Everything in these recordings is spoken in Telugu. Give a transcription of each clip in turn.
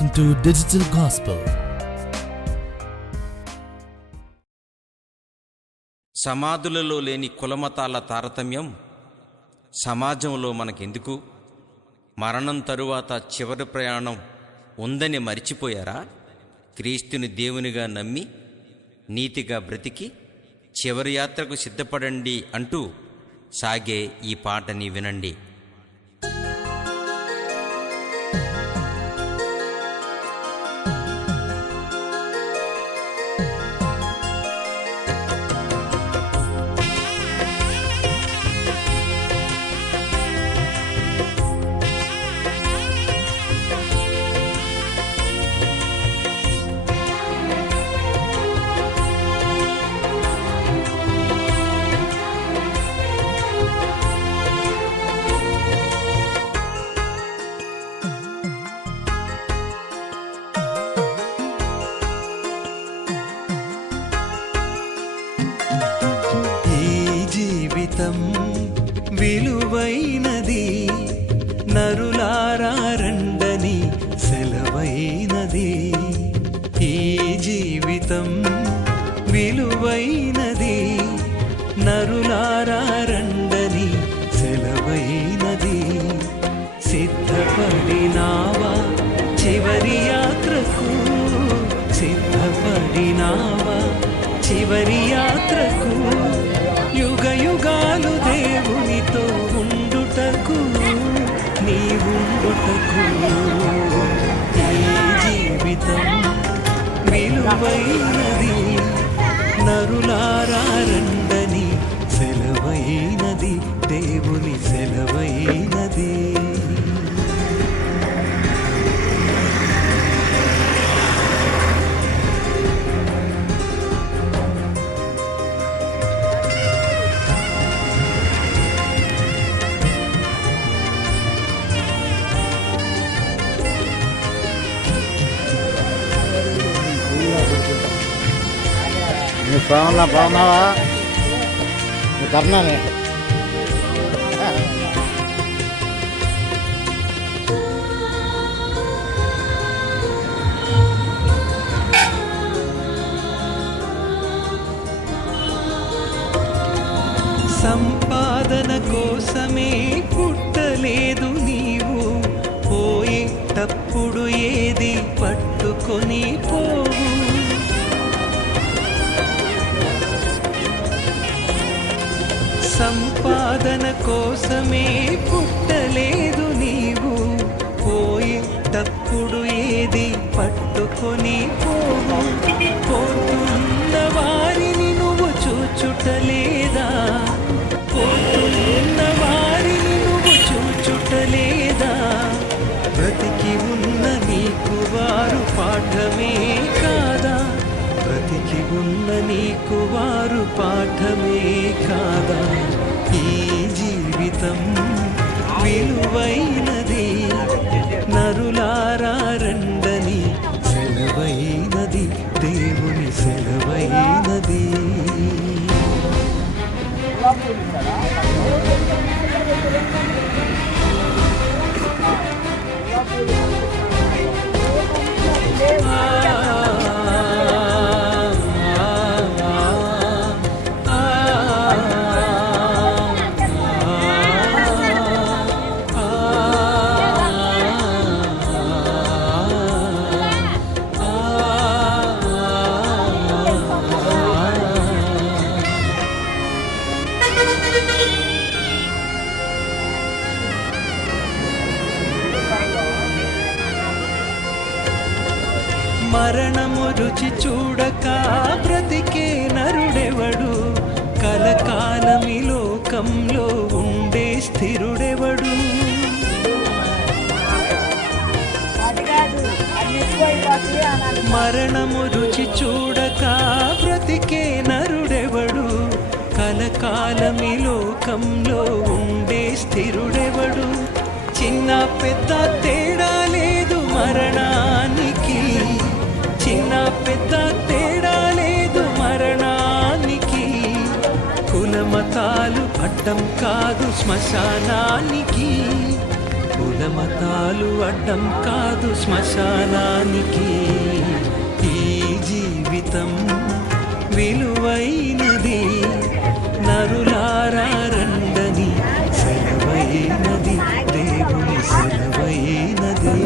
Welcome to Digital Gospel. సమాధులలో లేని కులమతాల తారతమ్యం సమాజంలో మనకెందుకు? మరణం తరువాత చివరి ప్రయాణం ఉందని మరిచిపోయారా? క్రీస్తుని దేవునిగా నమ్మి నీతిగా బ్రతికి చివరి యాత్రకు సిద్ధపడండి అంటూ సాగే ఈ పాటని వినండి. విలువైనది, నరులారా రండని సెలవైనది. ఈ జీవితం విలువైనది, నరులారా రండని సెలవైనది. సిద్ధపడినావా చివరి యాత్రకు? సిద్ధపడినావా చివరి యాత్రకు? యుగ యుగాలు దేవునితో ఉండుటకు, నీవుండుటకు. ఈ జీవితం విలువైనది, నరులారా రండని సెలవైనది, దేవుని సెలవైనది. బాగున్నావా? కర్ణాని సంపాదన కోసమే పుట్టలేదు నీవు, పోయేటప్పుడు ఏది పట్టుకొని పోవు. సంపాదన కోసమే పుట్టలేదు నీవు, పోయేటప్పుడు ఏది పట్టుకొని పోవు. పోతున్న వారిని నువ్వు చూచుటలేదా? పోతున్న వారిని నువ్వు చూచుటలేదా? బ్రతికి ఉన్న నీకు వారు పాఠమే కాదా? బ్రతికి ఉన్న నీకు వారు పాఠమే కాదా? ఈ జీవితం విలువైనది, నరులారా రండని సెలవైనది, దేవుని సెలవైనది. మరణము రుచి చూడక బ్రతికే నరుడెవడు? కలకాలమి లోకంలో ఉండే స్థిరుడెవడు? మరణము రుచి చూడక బ్రతికే నరుడెవడు? కలకాలమి లోకంలో ఉండే స్థిరుడెవడు? చిన్న పెద్ద తేడా లేదు మరణానికి, చిన్న పెద్ద తేడా లేదు మరణానికి. కులమతాలు అడ్డం కాదు శ్మశానానికి, కులమతాలు అడ్డం కాదు శ్మశానానికి. ఈ జీవితం విలువైనది, నరులారా రండని సెలవైనది, దేవుని సెలవైనది.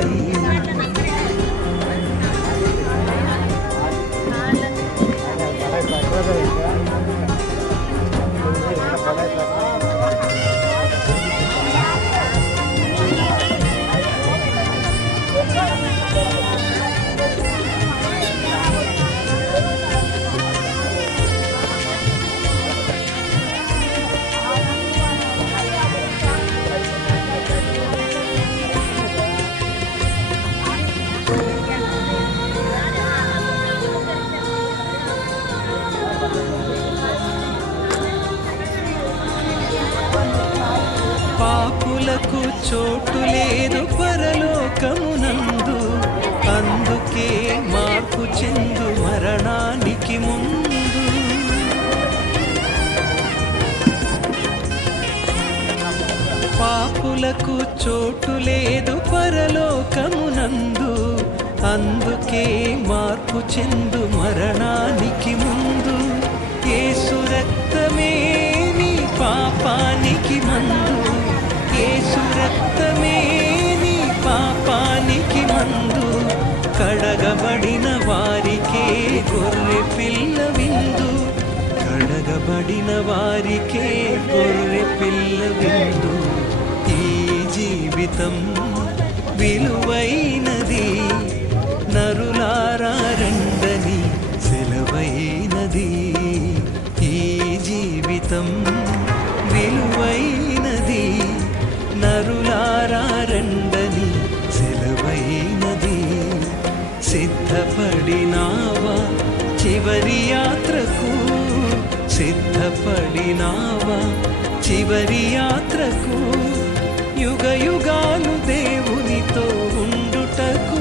పాపులకు చోటు లేదు పరలోకమునందు, అందుకే మార్పు చెందు మరణానికి ముందు. పాపులకు చోటు లేదు పరలోకమునందు, అందుకే మార్పు చెందు మరణానికి ముందు. యేసు రక్తమే నీ పాపానికి మందు, యేసు రక్తమే నీ పాపానికి మందు. కడగబడిన వారికే గొర్రె పిల్ల విందు, కడగబడిన వారికే గొర్రె పిల్ల విందు. ఈ జీవితం విలువైనది, నరులారా రండని సెలవైనది. ఈ జీవితం విలువైనది, నరులారా రండని సెలవైనది. సిద్ధపడినావా చివరి యాత్రకు, సిద్ధపడినావా చివరి యాత్రకు, యుగ యుగాలు దేవునితో ఉండుటకు.